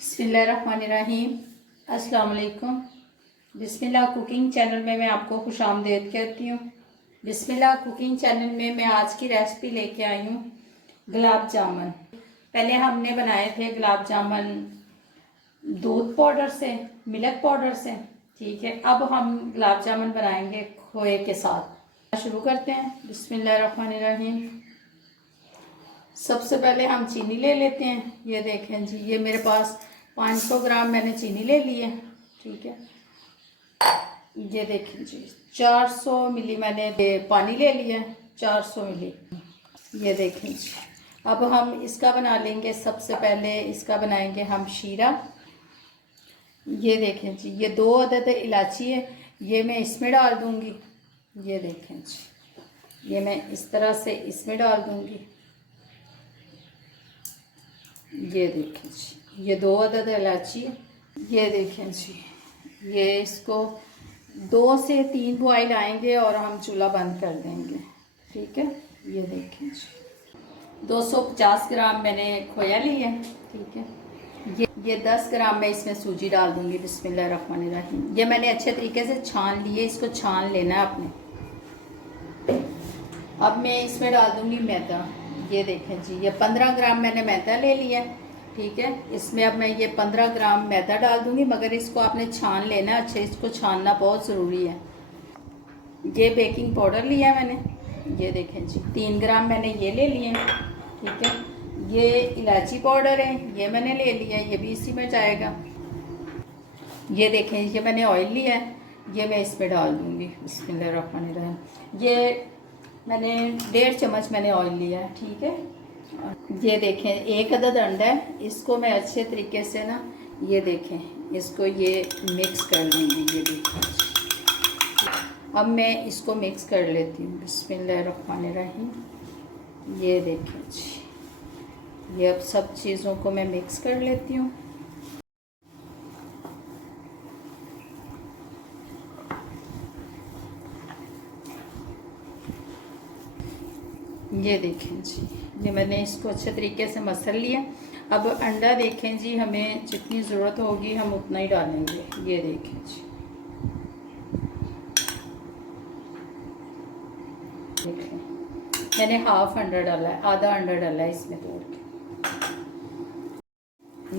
बिस्मिल्लाहिर्रहमानिर्रहीम। अस्सलाम वालेकुम। बिस्मिल्लाह कुकिंग चैनल में मैं आपको खुशामदीद कहती हूँ। बिस्मिल्लाह कुकिंग चैनल में मैं आज की रेसिपी लेके आई हूँ गुलाब जामुन। पहले हमने बनाए थे गुलाब जामुन दूध पाउडर से, मिल्क पाउडर से। ठीक है, अब हम गुलाब जामुन बनाएंगे खोए के साथ। शुरू करते हैं। बिस्मिल्लाहिर्रहमानिर्रहीम। सबसे पहले हम चीनी ले लेते हैं। ये देखें जी, ये मेरे पास 500 ग्राम मैंने चीनी ले ली है। ठीक है, ये देखें जी 400 मिली मैंने पानी ले लिया है, 400 मिली। ये देखें जी, अब हम इसका बना लेंगे। सबसे पहले इसका बनाएंगे हम शीरा। ये देखें जी, ये 2 अदद इलायची है, ये मैं इसमें डाल दूंगी। ये देखें जी, ये मैं इस तरह से इसमें डाल दूंगी। ये देखें जी, ये 2 अदद इलायची है। ये देखें जी, ये इसको 2 से 3 बॉयल आएंगे और हम चूल्हा बंद कर देंगे। ठीक है, ये देखें जी 250 ग्राम मैंने खोया लिया है। ठीक है, ये 10 ग्राम मैं इसमें सूजी डाल दूंगी। बिस्मिल्लाहिर्रहमानिर्रहीम। ये मैंने अच्छे तरीके से छान लिए, इसको छान लेना है आपने। अब मैं इसमें डाल दूंगी मैदा। ये देखें जी, ये 15 ग्राम मैंने मैदा ले लिया। ठीक है, इसमें अब मैं ये 15 ग्राम मैदा डाल दूंगी, मगर इसको आपने छान लेना अच्छे, इसको छानना बहुत ज़रूरी है। ये बेकिंग पाउडर लिया मैंने। ये देखें जी 3 ग्राम मैंने ये ले लिए। ठीक है, ये इलायची पाउडर है, ये मैंने ले लिया, ये भी इसी में जाएगा। ये देखें, ये मैंने ऑयल लिया है, ये मैं इसमें डाल दूंगी। बिस्मिल्लाहिर्रहमानिर्रहीम। ये मैंने 1.5 चम्मच मैंने ऑयल लिया है। ठीक है, ये देखें 1 अदद अंडा है, इसको मैं अच्छे तरीके से ना, ये देखें इसको ये मिक्स कर लूँगी। ये देखें, अब मैं इसको मिक्स कर लेती हूँ। बिस्मिल्लाहिर्रहमानिर्रहीम। ये देखें जी, ये अब सब चीज़ों को मैं मिक्स कर लेती हूँ। ये देखें जी, ये मैंने इसको अच्छे तरीके से मसल लिया। अब अंडा देखें जी, हमें जितनी ज़रूरत होगी हम उतना ही डालेंगे। ये देखें जी, देखें मैंने हाफ अंडा डाला है, आधा अंडा डाला है इसमें तोड़ के।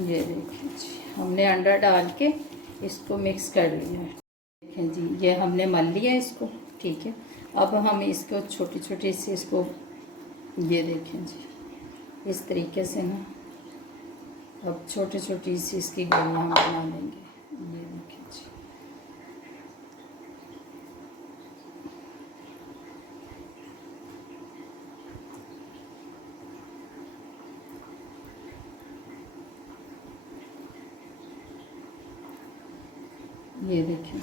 ये देखें जी, हमने अंडा डाल के इसको मिक्स कर लिया है। देखें जी, ये हमने मल लिया इसको। ठीक है, अब हम इसको छोटी छोटी सी इसको, ये देखें जी इस तरीके से ना, अब छोटी छोटी सी इसकी गोलियां हम बना लेंगे। ये देखें जी, ये देखें,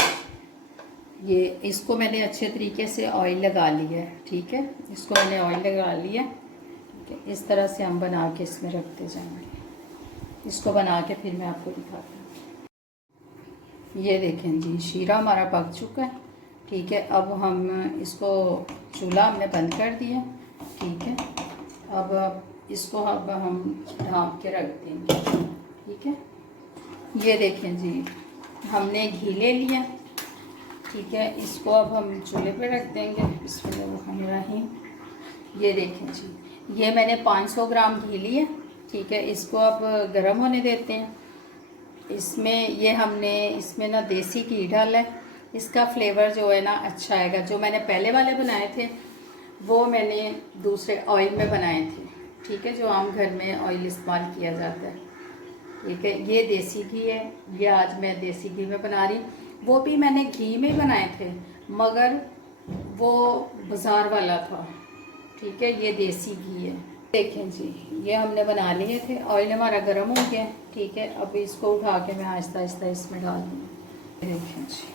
ये इसको मैंने अच्छे तरीके से ऑयल लगा लिया है। ठीक है, इसको मैंने ऑयल लगा लिया। ठीक है, इस तरह से हम बना के इसमें रखते जाएंगे। इसको बना के फिर मैं आपको दिखाती हूँ। ये देखें जी, शीरा हमारा पक चुका है। ठीक है, अब हम इसको चूल्हा हमने बंद कर दिया। ठीक है, अब इसको अब हम ढाँप के रख देंगे। ठीक है, ये देखें जी, हमने घी ले लिया। ठीक है, इसको अब हम चूल्हे पे रख देंगे। बिस्मिल्लाहिर्रहमानिर्रहीम। ये देखें जी, ये मैंने 500 ग्राम घी लिया। ठीक है, इसको अब गर्म होने देते हैं। इसमें ये हमने इसमें ना देसी घी डाला है, इसका फ्लेवर जो है ना अच्छा आएगा। जो मैंने पहले वाले बनाए थे वो मैंने दूसरे ऑयल में बनाए थे। ठीक है, जो आम घर में ऑयल इस्तेमाल किया जाता है। ठीक है, ये देसी घी है, ये आज मैं देसी घी में बना रही। वो भी मैंने घी में बनाए थे, मगर वो बाज़ार वाला था। ठीक है, ये देसी घी है। देखें जी, ये हमने बना लिए थे, ऑयल हमारा गर्म हो गया। ठीक है, अब इसको उठा के मैं आहिस्ता आहिस्ता इसमें डाल दूँगी। देखें जी,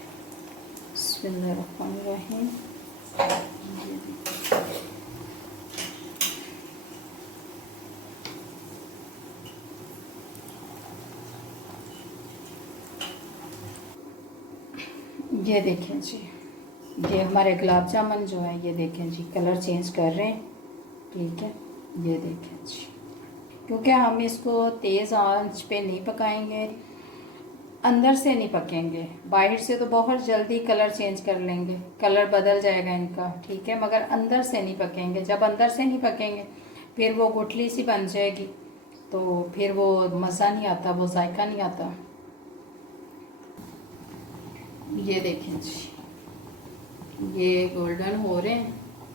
बिस्मिल्लाहिर्रहमानिर्रहीम। ये देखें जी, ये हमारे गुलाब जामुन जो है, ये देखें जी कलर चेंज कर रहे हैं। ठीक है, ये देखें जी, क्योंकि हम इसको तेज़ आंच पे नहीं पकाएंगे, अंदर से नहीं पकेंगे। बाहर से तो बहुत जल्दी कलर चेंज कर लेंगे, कलर बदल जाएगा इनका, ठीक है, मगर अंदर से नहीं पकेंगे। जब अंदर से नहीं पकेंगे फिर वो गुठली सी बन जाएगी, तो फिर वो मज़ा नहीं आता, वो जायका नहीं आता। ये देखें जी, ये गोल्डन हो रहे हैं,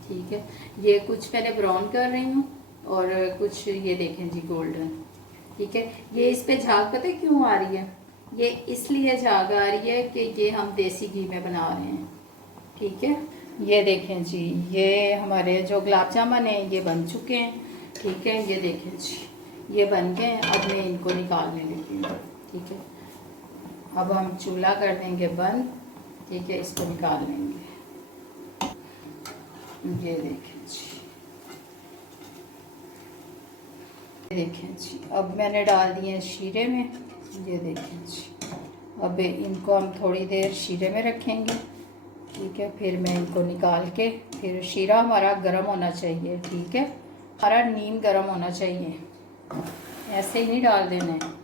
ठीक है। ये कुछ मैंने ब्राउन कर रही हूँ और कुछ ये देखें जी गोल्डन, ठीक है। ये इस पे झाग पता है क्यों आ रही है? ये इसलिए झाग आ रही है कि ये हम देसी घी में बना रहे हैं, ठीक है। ये देखें जी, ये हमारे जो गुलाब जामुन है ये बन चुके हैं, ठीक है। ये देखें जी, ये बन गए हैं। अब मैं इनको निकालने लगी हूँ, ठीक है। अब हम चूल्हा कर देंगे बंद, ठीक है, इसको निकाल लेंगे। ये देखें जी, देखें जी, अब मैंने डाल दिए हैं शीरे में। ये देखें जी, अब इनको हम थोड़ी देर शीरे में रखेंगे, ठीक है। फिर मैं इनको निकाल के, फिर शीरा हमारा गर्म होना चाहिए, ठीक है, हमारा नीम गर्म होना चाहिए, ऐसे ही नहीं डाल देना है।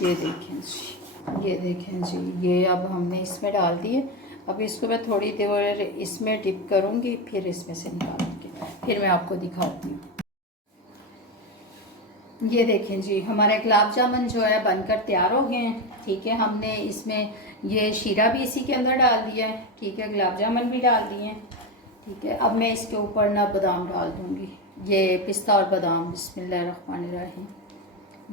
ये देखें जी, ये देखें जी, ये अब हमने इसमें डाल दिए। अब इसको मैं थोड़ी देर इसमें डिप करूँगी, फिर इसमें से निकालूंगी, फिर मैं आपको दिखाती हूँ। ये देखें जी, हमारे गुलाब जामुन जो है बनकर तैयार हो गए हैं, ठीक है। हमने इसमें ये शीरा भी इसी के अंदर डाल दिया है, ठीक है, गुलाब जामुन भी डाल दिए हैं, ठीक है। अब मैं इसके ऊपर ना बादाम डाल दूँगी, ये पिस्ता और बादाम, बिस्मिल्लाहिर्रहमानिर्रहीम।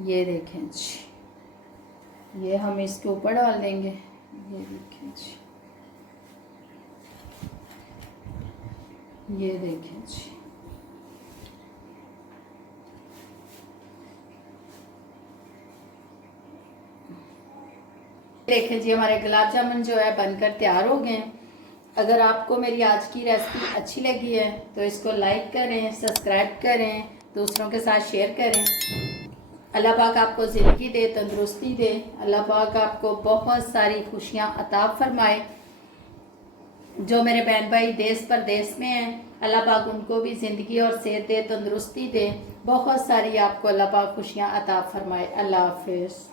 ये देखें जी, ये हम इसके ऊपर डाल देंगे। ये देखें जी, ये देखें जी, देखें जी, हमारे गुलाब जामुन जो है बनकर तैयार हो गए हैं। अगर आपको मेरी आज की रेसिपी अच्छी लगी है तो इसको लाइक करें, सब्सक्राइब करें, दूसरों के साथ शेयर करें। अल्लाह पाक आपको ज़िंदगी दे, तंदुरुस्ती दे, अल्लाह पाक आपको बहुत सारी खुशियाँ अता फरमाए। जो मेरे बहन भाई देश परदेश में हैं, अल्लाह पाक उनको भी ज़िंदगी और सेहत दे, तंदुरुस्ती दे, बहुत सारी आपको अल्लाह पाक खुशियाँ अता फरमाए। अल्लाह हाफिज़।